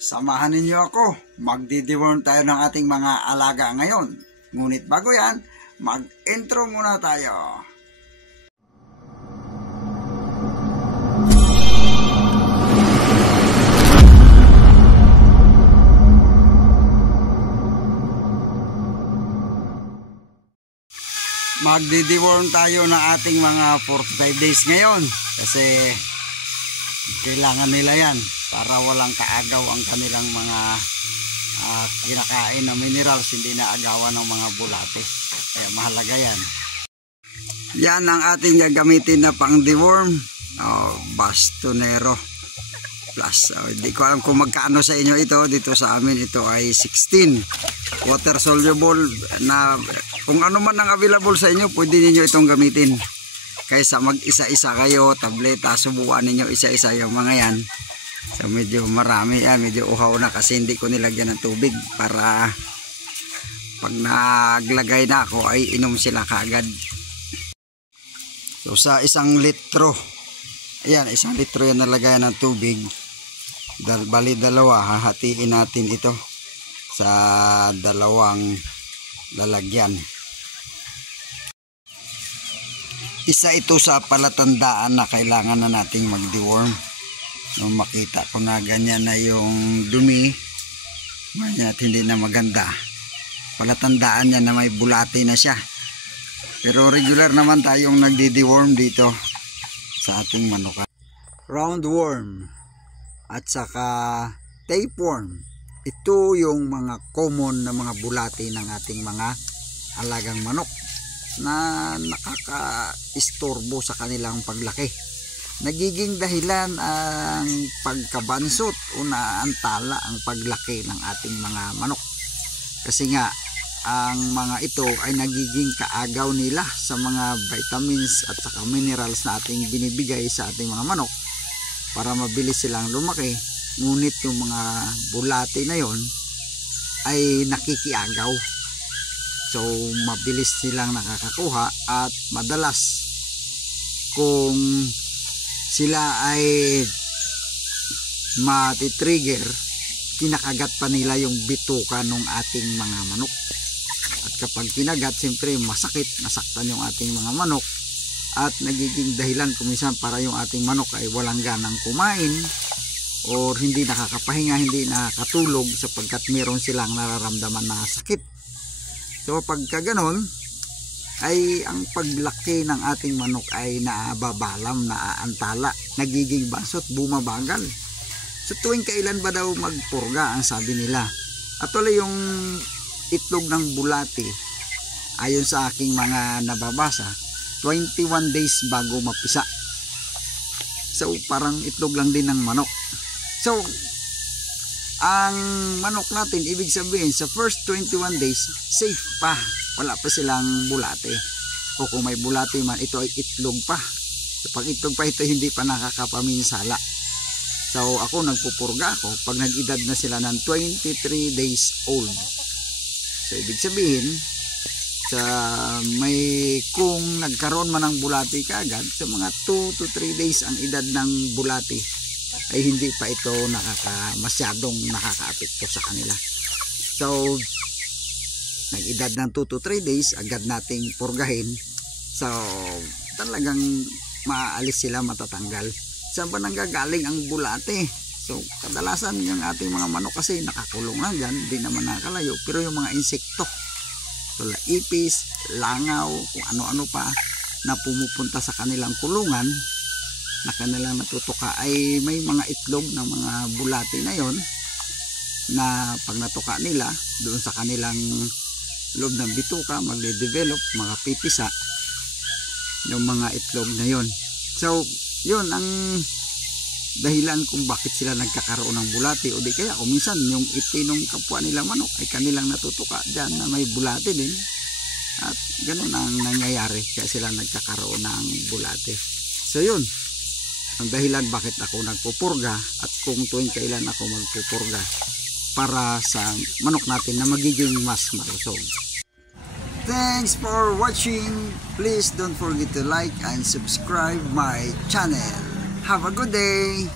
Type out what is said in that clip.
Samahan ninyo ako. Magdi-deworm tayo ng ating mga alaga ngayon. Ngunit bago yan, mag-intro muna tayo. Magdi-deworm tayo ng ating mga 45 days ngayon kasi kailangan nila yan para walang kaagaw ang kanilang mga kinakain na minerals, hindi na agawan ng mga bulate. Kaya mahalaga yan. Yan ang ating gagamitin na pang deworm, Bastonero Plus. Hindi ko alam kung magkaano sa inyo ito. Dito sa amin ito ay 16 water soluble, na kung ano man ang available sa inyo pwede niyo itong gamitin. Kaysa mag isa-isa kayo, tableta, subukan ninyo isa-isa yung mga yan. So medyo marami yan, medyo uhaw na kasi hindi ko nilagyan ng tubig para pag naglagay na ako ay inom sila kaagad. So sa 1 litro, ayan, 1 litro yan nalagayan ng tubig. Bali dalawa, hahatiin natin ito sa 2 lalagyan. Isa ito sa palatandaan na kailangan na nating mag-deworm. Nung makita ko na ganyan na yung dumi, at hindi na maganda, palatandaan niya na may bulate na siya. Pero regular naman tayong nagdi-deworm dito sa ating manok. Roundworm at saka tapeworm, ito yung mga common na mga bulate ng ating mga alagang manok na nakaka-istorbo sa kanilang paglaki. Nagiging dahilan ang pagkabansot o naantala ang paglaki ng ating mga manok. Kasi nga ang mga ito ay nagiging kaagaw nila sa mga vitamins at saka minerals na ating binibigay sa ating mga manok para mabilis silang lumaki. Ngunit yung mga bulate na yon ay nakikiagaw. So mabilis silang nakakakuha at madalas kung sila ay matitrigger, kinakagat pa nila yung bituka ng ating mga manok. At kapag kinagat, siyempre masakit, nasaktan yung ating mga manok at nagiging dahilan kuminsan para yung ating manok ay walang ganang kumain or hindi nakakapahinga, hindi nakakatulog sapagkat meron silang nararamdaman na sakit. So pagka ganon ay ang paglaki ng ating manok ay naababalam, naaantala, nagiging basot, bumabagal. So tuwing kailan ba daw magpurga ang sabi nila? At wala yung itlog ng bulate, ayon sa aking mga nababasa, 21 days bago mapisa. So parang itlog lang din ng manok. So ang manok natin, ibig sabihin sa first 21 days safe pa, wala pa silang bulate, o kung may bulate man, ito ay itlog pa. So pag itlog pa ito, hindi pa nakakapaminsala. So ako nagpupurga ako pag nag-edad na sila ng 23 days old. So ibig sabihin sa kung nagkaroon man ng bulate kaagad, sa mga 2 to 3 days ang edad ng bulate ay hindi pa ito masyadong nakakaapekto sa kanila. So nag-edad ng 2 to 3 days, agad nating purgahin. So talagang maaalis sila, matatanggal. Saan ba nanggagaling ang bulate? So kadalasan yung ating mga manok kasi nakakulong lang dyan, hindi naman nakakalayo. Pero yung mga insekto, tula ipis, langaw, kung ano-ano pa na pumupunta sa kanilang kulungan na kanilang natutuka, ay may mga itlog ng mga bulate na yon na pag natuka nila doon sa kanilang loob ng bituka, magde-develop, mga pipisa yung mga itlog na yon. So yun ang dahilan kung bakit sila nagkakaroon ng bulate, o di kaya kung minsan yung itinong kapwa nila manok ay kanilang natutuka dyan na may bulate din, at ganun ang nangyayari kaya sila nagkakaroon ng bulate. So yun ang dahilan bakit ako nagpupurga, at kung tuwing kailan ako magpupurga para sa manok natin na magiging mas malusog. Thanks for watching. Please don't forget to like and subscribe my channel. Have a good day.